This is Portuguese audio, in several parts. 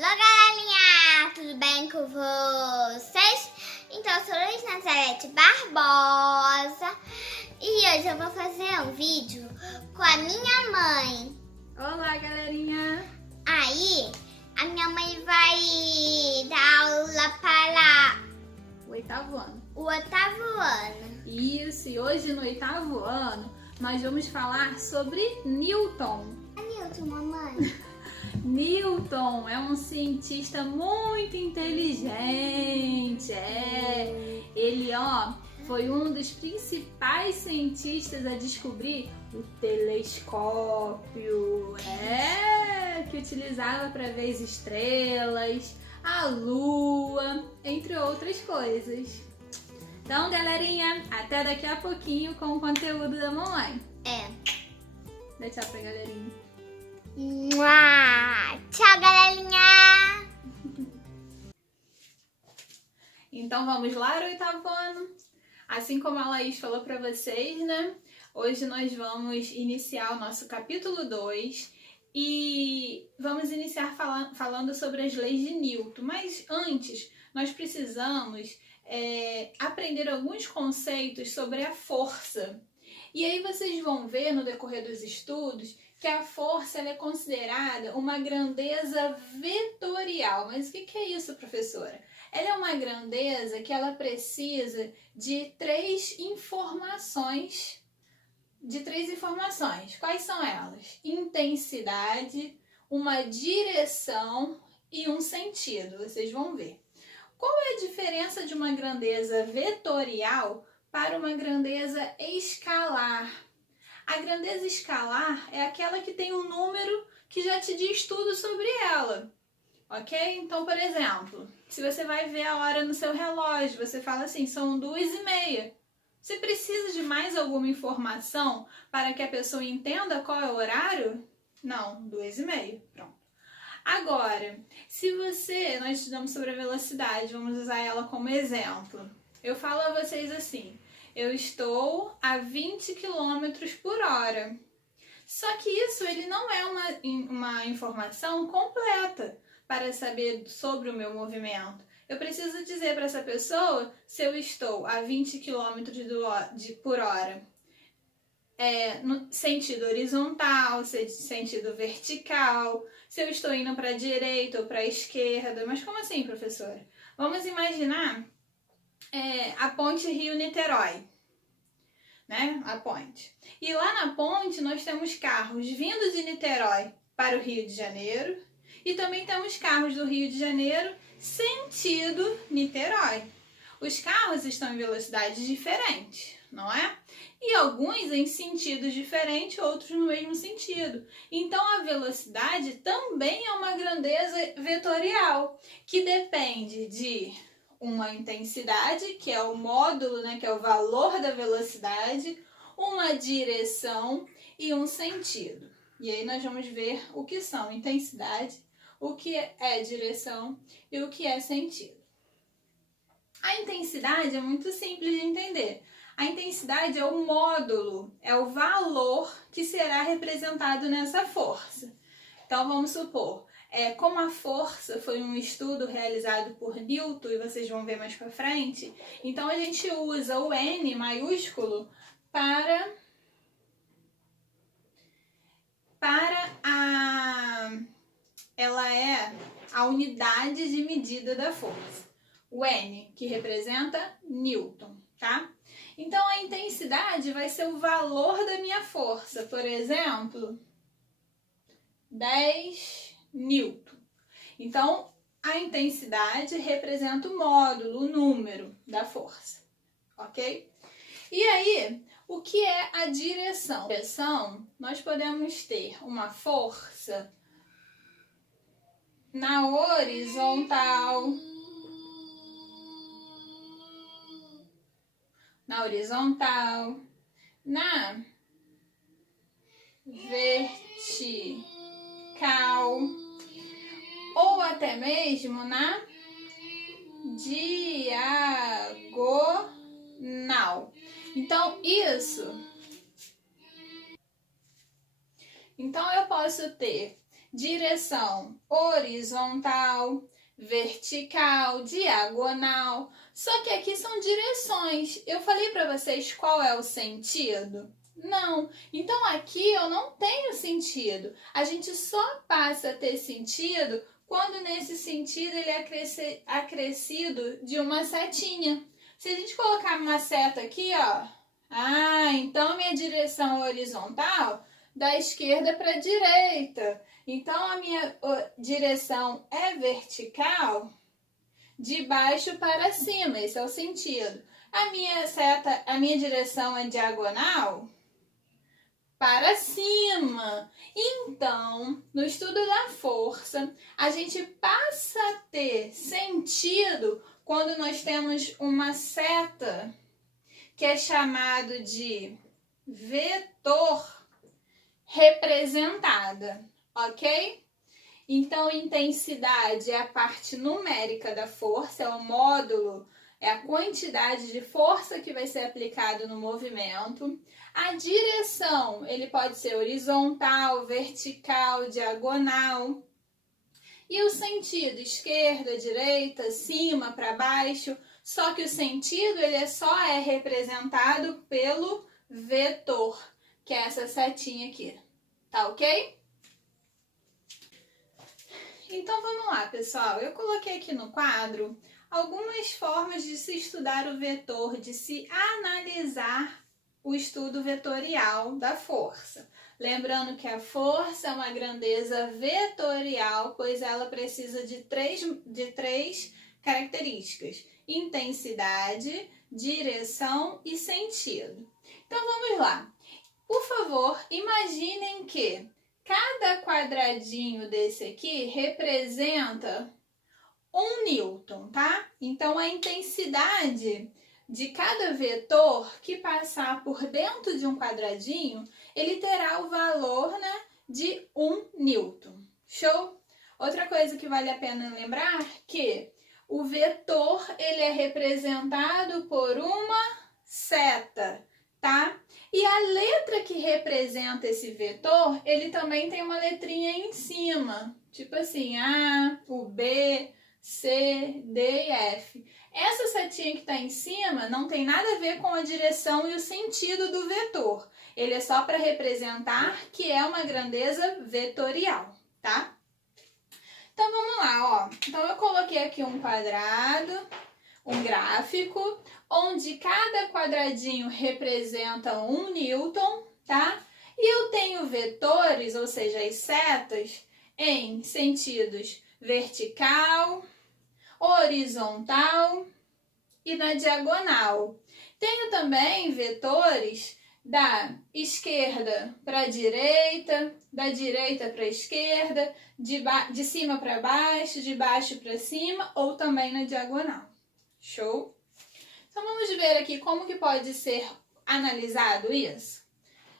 Alô, galerinha! Tudo bem com vocês? Então, eu sou Luiz Nazarete Barbosa e hoje eu vou fazer um vídeo com a minha mãe. Olá, galerinha! Aí, a minha mãe vai dar aula para O oitavo ano. o 8º ano. Isso, e hoje no 8º ano nós vamos falar sobre Newton. Newton, mamãe. Newton é um cientista muito inteligente. Ele, foi um dos principais cientistas a descobrir o telescópio, que utilizava para ver as estrelas, a lua, entre outras coisas. Então, galerinha, até daqui a pouquinho com o conteúdo da mamãe. Dá tchau pra galerinha. Tchau, galerinha! Então vamos lá, o 8º ano. Assim como a Laís falou para vocês, né? Hoje nós vamos iniciar o nosso capítulo 2 e vamos iniciar falando sobre as leis de Newton. Mas antes, nós precisamos aprender alguns conceitos sobre a força. E aí vocês vão ver no decorrer dos estudos que a força ela é considerada uma grandeza vetorial. Mas o que é isso, professora? Ela é uma grandeza que ela precisa de três informações. Quais são elas? Intensidade, uma direção e um sentido. Vocês vão ver. Qual é a diferença de uma grandeza vetorial para uma grandeza escalar? A grandeza escalar é aquela que tem um número que já te diz tudo sobre ela, ok? Então, por exemplo, se você vai ver a hora no seu relógio, você fala assim, são 2h30. Você precisa de mais alguma informação para que a pessoa entenda qual é o horário? Não, 2h30, pronto. Agora, nós estudamos sobre a velocidade, vamos usar ela como exemplo. Eu falo a vocês assim, eu estou a 20 km por hora. Só que isso ele não é uma informação completa para saber sobre o meu movimento. Eu preciso dizer para essa pessoa se eu estou a 20 km por hora no sentido horizontal, sentido vertical, se eu estou indo para a direita ou para a esquerda. Mas como assim, professora? Vamos imaginar a ponte Rio-Niterói, né? A ponte. E lá na ponte nós temos carros vindo de Niterói para o Rio de Janeiro e também temos carros do Rio de Janeiro sentido Niterói. Os carros estão em velocidades diferentes, não é? E alguns em sentidos diferentes, outros no mesmo sentido. Então a velocidade também é uma grandeza vetorial, que depende de uma intensidade, que é o módulo, né, que é o valor da velocidade, uma direção e um sentido. E aí nós vamos ver o que são intensidade, o que é direção e o que é sentido. A intensidade é muito simples de entender. A intensidade é o módulo, é o valor que será representado nessa força. Então vamos supor, como a força foi um estudo realizado por Newton, e vocês vão ver mais para frente, então a gente usa o N maiúsculo para ela é a unidade de medida da força. O N, que representa Newton, tá? Então a intensidade vai ser o valor da minha força, por exemplo, 10 Newton. Então, a intensidade representa o módulo, o número da força, ok? E aí, o que é a direção? A direção, nós podemos ter uma força na horizontal, na vertical ou até mesmo na diagonal. Então eu posso ter direção horizontal, vertical, diagonal. Só que aqui são direções. Eu falei para vocês qual é o sentido? Não. Então aqui eu não tenho sentido. A gente só passa a ter sentido quando nesse sentido ele é acrescido de uma setinha. Se a gente colocar uma seta aqui, ó. Então minha direção horizontal da esquerda para a direita. Então a minha direção é vertical de baixo para cima. Esse é o sentido. A minha direção é diagonal para cima. Então, no estudo da força, a gente passa a ter sentido quando nós temos uma seta que é chamado de vetor representada, ok? Então, intensidade é a parte numérica da força, é o módulo, é a quantidade de força que vai ser aplicado no movimento. A direção, ele pode ser horizontal, vertical, diagonal. E o sentido, esquerda, direita, cima, para baixo. Só que o sentido, ele só é representado pelo vetor, que é essa setinha aqui. Tá ok? Então vamos lá, pessoal. Eu coloquei aqui no quadro algumas formas de se estudar o vetor, de se analisar o estudo vetorial da força. Lembrando que a força é uma grandeza vetorial, pois ela precisa de três características: intensidade, direção e sentido. Então vamos lá. Por favor, imaginem que cada quadradinho desse aqui representa 1 newton, tá? Então a intensidade de cada vetor que passar por dentro de um quadradinho, ele terá o valor, né, de 1 newton. Show? Outra coisa que vale a pena lembrar que o vetor, ele é representado por uma seta, tá? E a letra que representa esse vetor, ele também tem uma letrinha em cima, tipo assim, A, o B, C, D e F. Essa setinha que está em cima não tem nada a ver com a direção e o sentido do vetor. Ele é só para representar que é uma grandeza vetorial, tá? Então vamos lá, ó. Então eu coloquei aqui um quadrado, um gráfico, onde cada quadradinho representa 1 newton, tá? E eu tenho vetores, ou seja, as setas, em sentidos vertical, horizontal e na diagonal. Tenho também vetores da esquerda para a direita, da direita para a esquerda, de cima para baixo, de baixo para cima ou também na diagonal. Show? Então vamos ver aqui como que pode ser analisado isso.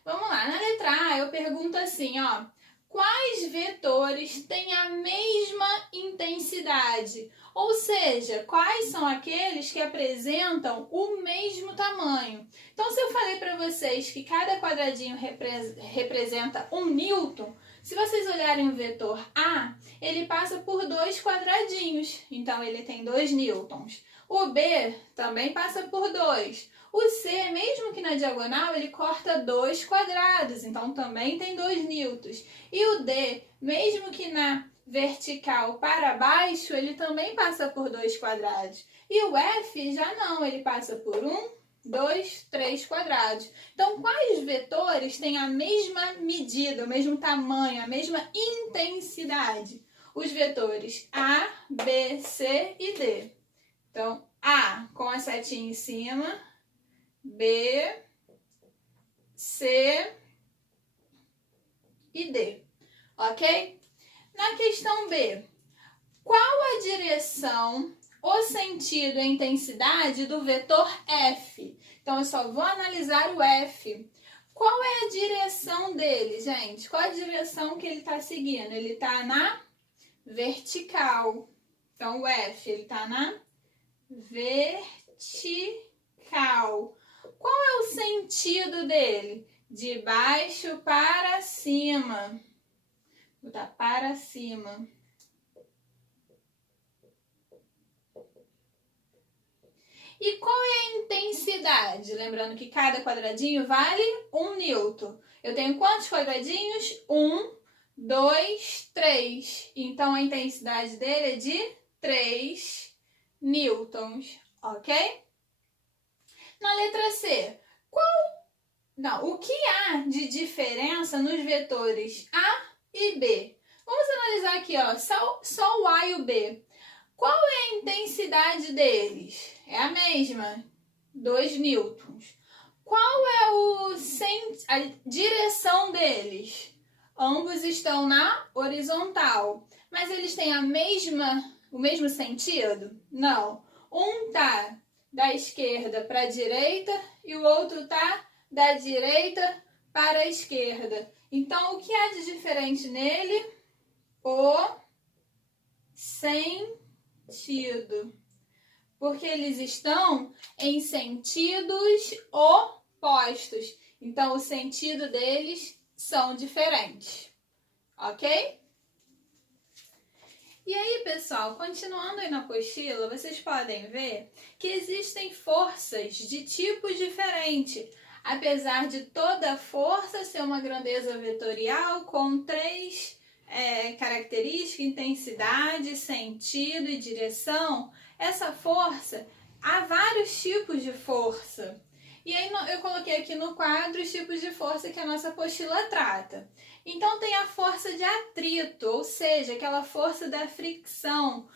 Vamos lá, na letra A eu pergunto assim, ó, quais vetores têm a mesma intensidade? Ou seja, quais são aqueles que apresentam o mesmo tamanho? Então, se eu falei para vocês que cada quadradinho representa 1 newton, se vocês olharem o vetor A, ele passa por 2 quadradinhos, então ele tem 2 newtons. O B também passa por 2. O C, mesmo que na diagonal, ele corta 2 quadrados, então também tem 2 newtons. E o D, mesmo que na vertical para baixo, ele também passa por 2 quadrados. E o F já não, ele passa por 1, 2, 3 quadrados. Então, quais vetores têm a mesma medida, o mesmo tamanho, a mesma intensidade? Os vetores A, B, C e D. Então, A com a setinha em cima, B, C e D, ok? Na questão B, qual a direção, o sentido e a intensidade do vetor F? Então, eu só vou analisar o F. Qual é a direção dele, gente? Qual a direção que ele está seguindo? Ele está na vertical. Então, o F, ele está na vertical. Qual é o sentido dele? De baixo para cima. Vou botar para cima. E qual é a intensidade? Lembrando que cada quadradinho vale 1 newton. Eu tenho quantos quadradinhos? 1, 2, 3. Então, a intensidade dele é de 3 newtons, ok? Na letra C, o que há de diferença nos vetores A e B? Vamos analisar aqui, ó, só o A e o B. Qual é a intensidade deles? É a mesma, 2 newtons. Qual é a direção deles? Ambos estão na horizontal, mas eles têm o mesmo sentido? Não. Um tá da esquerda para a direita e o outro tá da direita para a esquerda. Então, o que há de diferente nele? O sentido. Porque eles estão em sentidos opostos. Então, o sentido deles são diferentes. Ok? E aí, pessoal, continuando aí na apostila, vocês podem ver que existem forças de tipos diferentes. Apesar de toda força ser uma grandeza vetorial com 3 características, intensidade, sentido e direção, essa força, há vários tipos de força. E aí eu coloquei aqui no quadro os tipos de força que a nossa apostila trata. Então tem a força de atrito, ou seja, aquela força da fricção.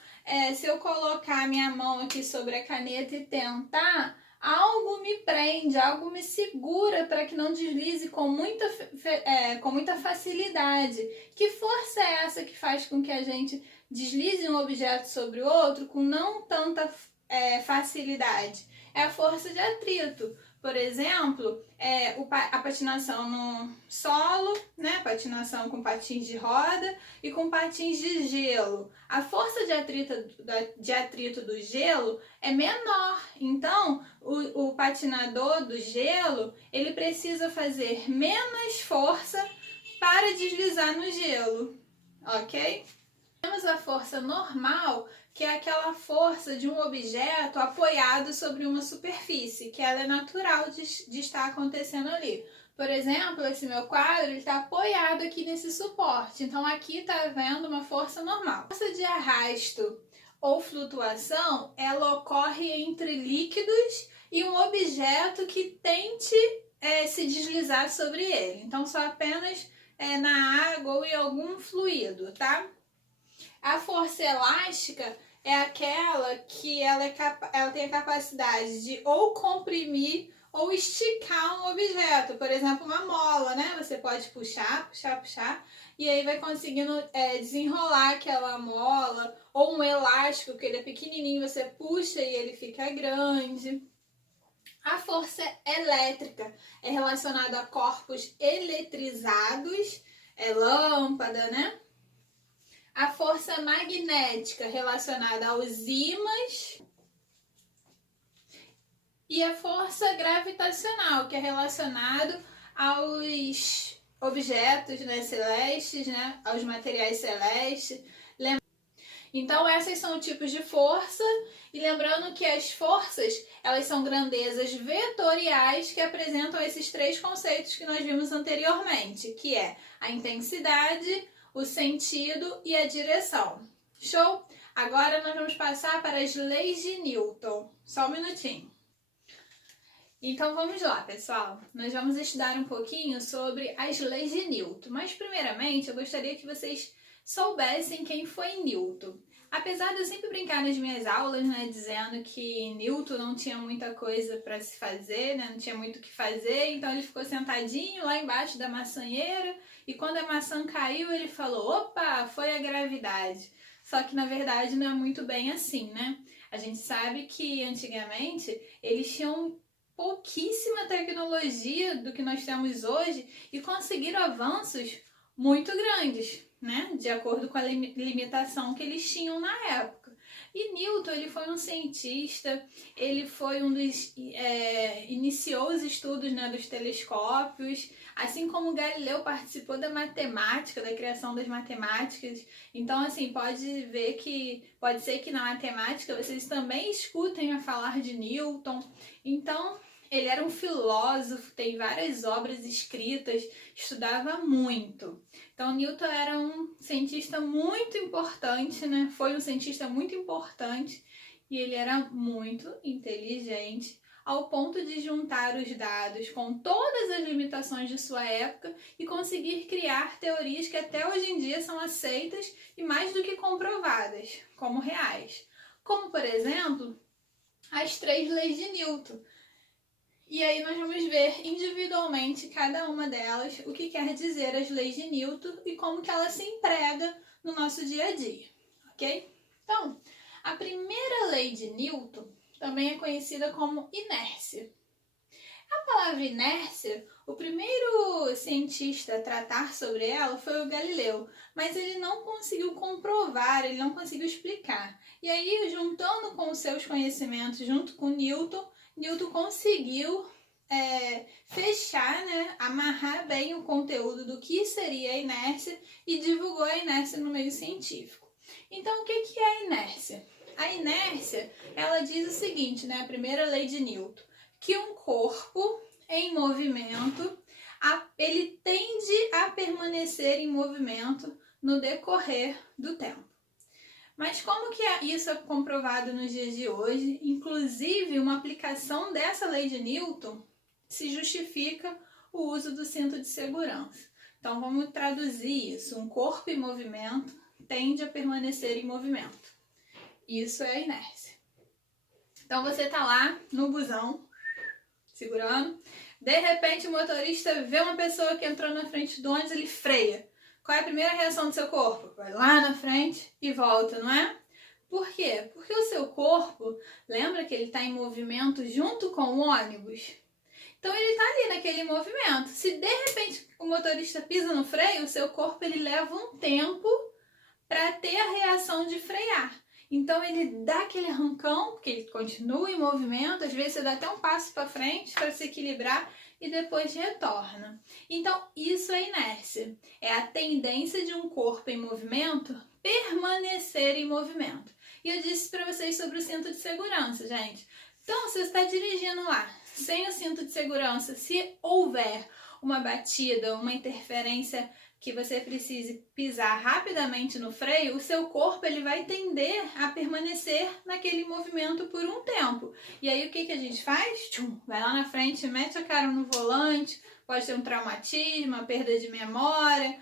Se eu colocar minha mão aqui sobre a caneta e tentar, algo me prende, algo me segura para que não deslize com muita facilidade. Que força é essa que faz com que a gente deslize um objeto sobre o outro com não tanta facilidade? É a força de atrito. Por exemplo, a patinação no solo, né? Patinação com patins de roda e com patins de gelo. A força de atrito do gelo é menor. Então, o patinador do gelo, ele precisa fazer menos força para deslizar no gelo, ok? Temos a força normal, que é aquela força de um objeto apoiado sobre uma superfície, que ela é natural de estar acontecendo ali. Por exemplo, esse meu quadro está apoiado aqui nesse suporte, então aqui está havendo uma força normal. A força de arrasto ou flutuação, ela ocorre entre líquidos e um objeto que tente se deslizar sobre ele. Então, só apenas na água ou em algum fluido, tá? A força elástica é aquela que ela tem a capacidade de ou comprimir ou esticar um objeto. Por exemplo, uma mola, né? Você pode puxar, e aí vai conseguindo desenrolar aquela mola. Ou um elástico, que ele é pequenininho, você puxa e ele fica grande. A força elétrica é relacionada a corpos eletrizados, lâmpada, né? A força magnética relacionada aos ímãs e a força gravitacional, que é relacionado aos objetos, né, celestes, né, aos materiais celestes. Então, esses são os tipos de força, e lembrando que as forças, elas são grandezas vetoriais que apresentam esses 3 conceitos que nós vimos anteriormente, que é a intensidade, o sentido e a direção. Show? Agora nós vamos passar para as leis de Newton. Só um minutinho. Então vamos lá, pessoal. Nós vamos estudar um pouquinho sobre as leis de Newton. Mas primeiramente eu gostaria que vocês soubessem quem foi Newton. Apesar de eu sempre brincar nas minhas aulas, né, dizendo que Newton não tinha muita coisa para se fazer, né, não tinha muito o que fazer, então ele ficou sentadinho lá embaixo da maçanheira e quando a maçã caiu ele falou, opa, foi a gravidade. Só que na verdade não é muito bem assim, né? A gente sabe que antigamente eles tinham pouquíssima tecnologia do que nós temos hoje e conseguiram avanços muito grandes, né? De acordo com a limitação que eles tinham na época. E Newton, ele foi um cientista, ele foi iniciou os estudos, né, dos telescópios, assim como Galileu participou da matemática, da criação das matemáticas. Então, assim, pode ser que na matemática vocês também escutem a falar de Newton. Então, ele era um filósofo, tem várias obras escritas, estudava muito. Então, Newton era um cientista muito importante, né? Foi um cientista muito importante e ele era muito inteligente, ao ponto de juntar os dados com todas as limitações de sua época e conseguir criar teorias que até hoje em dia são aceitas e mais do que comprovadas como reais. Como, por exemplo, as 3 leis de Newton. E aí nós vamos ver individualmente cada uma delas, o que quer dizer as leis de Newton e como que ela se emprega no nosso dia a dia, ok? Então, a primeira lei de Newton também é conhecida como inércia. A palavra inércia, o primeiro cientista a tratar sobre ela foi o Galileu, mas ele não conseguiu comprovar, ele não conseguiu explicar. E aí, juntando com os seus conhecimentos, junto com Newton conseguiu fechar, né, amarrar bem o conteúdo do que seria a inércia e divulgou a inércia no meio científico. Então, o que é a inércia? A inércia, ela diz o seguinte, né, a primeira lei de Newton, que um corpo em movimento, ele tende a permanecer em movimento no decorrer do tempo. Mas como que isso é comprovado nos dias de hoje? Inclusive, uma aplicação dessa lei de Newton se justifica o uso do cinto de segurança. Então, vamos traduzir isso. Um corpo em movimento tende a permanecer em movimento. Isso é a inércia. Então, você está lá no busão, segurando. De repente, o motorista vê uma pessoa que entrou na frente do ônibus, ele freia. Qual é a primeira reação do seu corpo? Vai lá na frente e volta, não é? Por quê? Porque o seu corpo, lembra que ele está em movimento junto com o ônibus? Então ele está ali naquele movimento. Se de repente o motorista pisa no freio, o seu corpo ele leva um tempo para ter a reação de frear. Então ele dá aquele arrancão, porque ele continua em movimento, às vezes você dá até um passo para frente para se equilibrar e depois retorna. Então isso é inércia, é a tendência de um corpo em movimento permanecer em movimento. E eu disse para vocês sobre o cinto de segurança, gente. Então, se você está dirigindo lá, sem o cinto de segurança, se houver uma batida, uma interferência que você precise pisar rapidamente no freio, o seu corpo ele vai tender a permanecer naquele movimento por um tempo. E aí o que a gente faz? Vai lá na frente, mete a cara no volante, pode ter um traumatismo, uma perda de memória,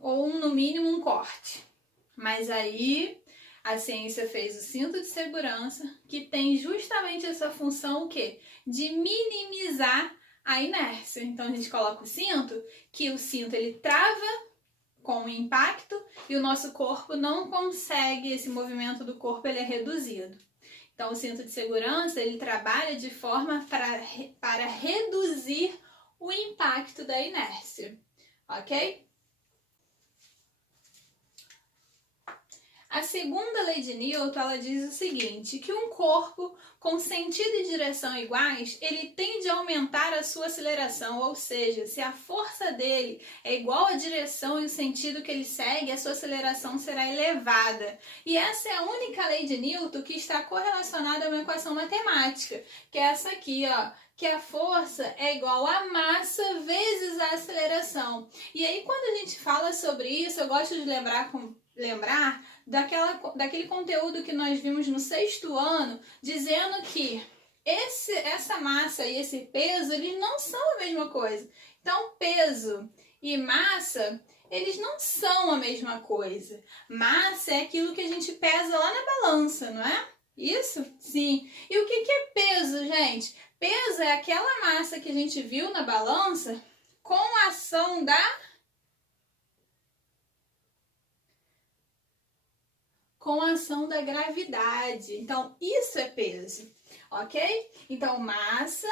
ou no mínimo um corte. Mas aí a ciência fez o cinto de segurança, que tem justamente essa função o quê? De minimizar a inércia. Então a gente coloca o cinto, que o cinto ele trava com o impacto e o nosso corpo não consegue, esse movimento do corpo ele é reduzido. Então o cinto de segurança ele trabalha de forma para reduzir o impacto da inércia, ok? A segunda lei de Newton, ela diz o seguinte, que um corpo com sentido e direção iguais, ele tende a aumentar a sua aceleração, ou seja, se a força dele é igual à direção e o sentido que ele segue, a sua aceleração será elevada. E essa é a única lei de Newton que está correlacionada a uma equação matemática, que é essa aqui, ó, que a força é igual a massa vezes a aceleração. E aí, quando a gente fala sobre isso, eu gosto de lembrar daquele conteúdo que nós vimos no 6º ano, dizendo que essa massa e esse peso, eles não são a mesma coisa. Então, peso e massa, eles não são a mesma coisa. Massa é aquilo que a gente pesa lá na balança, não é? Isso? Sim. E o que é peso, gente? Peso é aquela massa que a gente viu na balança com a ação da gravidade. Então, isso é peso, ok? Então, massa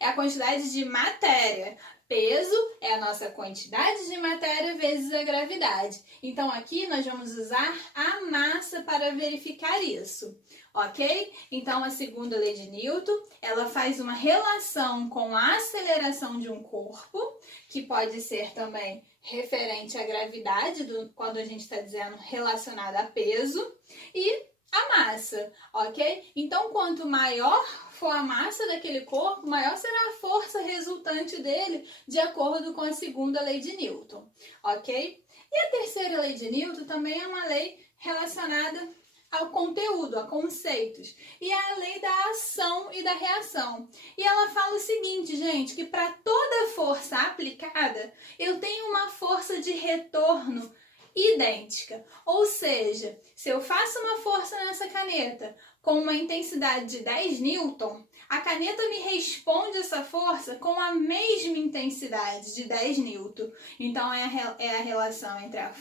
é a quantidade de matéria. Peso é a nossa quantidade de matéria vezes a gravidade. Então, aqui nós vamos usar a massa para verificar isso, ok? Então, a segunda lei de Newton, ela faz uma relação com a aceleração de um corpo, que pode ser também referente à gravidade, quando a gente está dizendo relacionada a peso, e a massa, ok? Então, quanto maior for a massa daquele corpo, maior será a força resultante dele, de acordo com a segunda lei de Newton, ok? E a terceira lei de Newton também é uma lei relacionada ao conteúdo, a conceitos, e é a lei da ação e da reação. E ela fala o seguinte, gente, que para toda força aplicada, eu tenho uma força de retorno idêntica. Ou seja, se eu faço uma força nessa caneta com uma intensidade de 10 newton, a caneta me responde essa força com a mesma intensidade de 10 newton. Então, é a relação entre a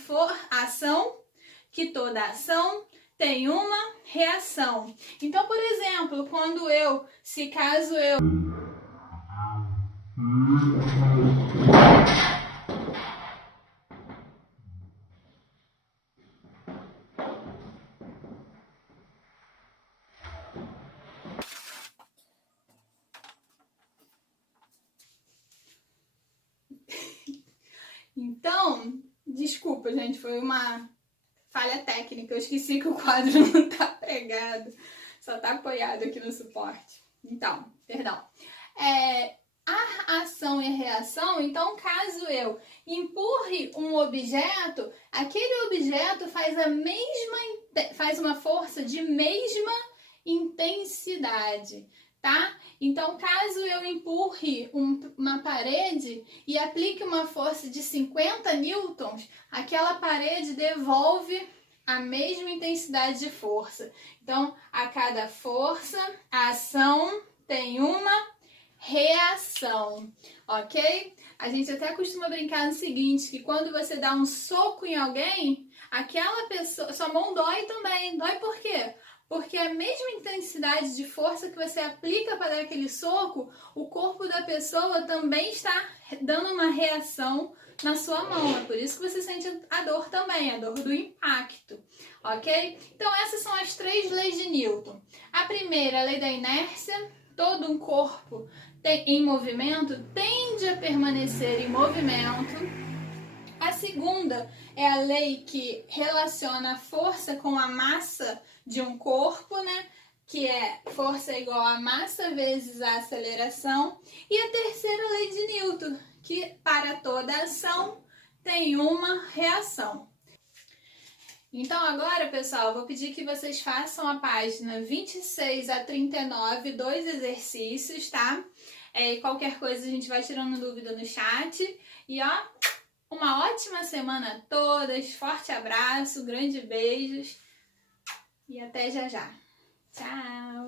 ação, que toda ação tem uma reação. Então, por exemplo, caso eu Então, desculpa, gente, foi uma falha técnica. Eu esqueci que o quadro não tá pregado, só tá apoiado aqui no suporte. Então, perdão. A ação e a reação, então, caso eu empurre um objeto, aquele objeto faz uma força de mesma intensidade, tá? Então, caso eu empurre uma parede e aplique uma força de 50 newtons, aquela parede devolve a mesma intensidade de força. Então, a cada força, a ação tem uma reação, ok? A gente até costuma brincar no seguinte, que quando você dá um soco em alguém, aquela pessoa, sua mão dói também. Dói por quê? Porque a mesma intensidade de força que você aplica para dar aquele soco, o corpo da pessoa também está dando uma reação na sua mão. É por isso que você sente a dor também, a dor do impacto, ok? Então, essas são as 3 leis de Newton. A primeira, a lei da inércia. Todo um corpo em movimento tende a permanecer em movimento. A segunda é a lei que relaciona a força com a massa de um corpo, né? Que é força igual a massa vezes a aceleração. E a terceira lei de Newton, que para toda ação tem uma reação. Então agora, pessoal, eu vou pedir que vocês façam a página 26 a 39, 2 exercícios, tá? E qualquer coisa a gente vai tirando dúvida no chat. E ó, uma ótima semana a todas, forte abraço, grandes beijos e até já já. Tchau!